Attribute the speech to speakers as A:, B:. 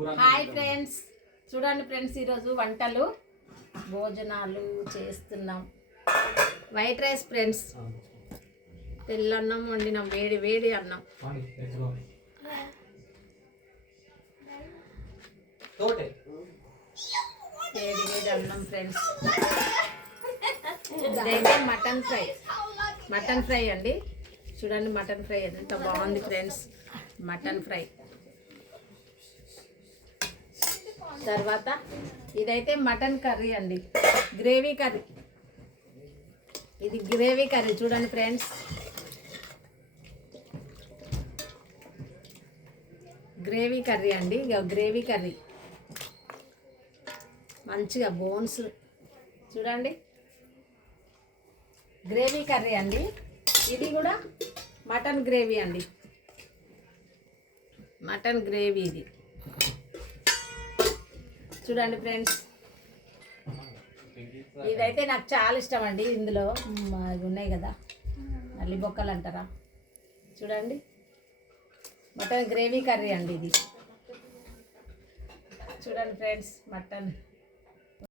A: Hi friends చూడండి friends ఈరోజు వంటలు భోజనాలు చేస్తున్నాం. వైట్ రైస్ ఫ్రెండ్స్ తెల్లన్నం వండినాం వేడి వేడి అన్నం. వేడి వేడి అన్నం ఫ్రెండ్స్ ఇదైతే మటన్ ఫ్రై. మటన్ ఫ్రై అండి. చూడండి మటన్ ఫ్రై ఎంత బాగుంది ఫ్రెండ్స్ మటన్ ఫ్రై. తర్వాత ఇదైతే మటన్ కర్రీ అండి. Gravy curry. ఇది గ్రేవీ కర్రీ. చూడండి ఫ్రెండ్స్. గ్రేవీ కర్రీ అండి. ఇక గ్రేవీ కర్రీ. మంచిగా బోన్స్. చూడండి. గ్రేవీ కర్రీ అండి. ఇది కూడా మటన్ గ్రేవీ అండి. మటన్ గ్రేవీ ఇది. చూడండి ఫ్రెండ్స్. ఇదైతే నాకు చాలా ఇష్టం అండి ఇందులో. ఇవి ఉన్నాయి కదా. మళ్ళీ బొక్కలు అంటారా? చూడండి. మటన్ గ్రేవీ కర్రీ అండి ఇది. చూడండి ఫ్రెండ్స్ మటన్.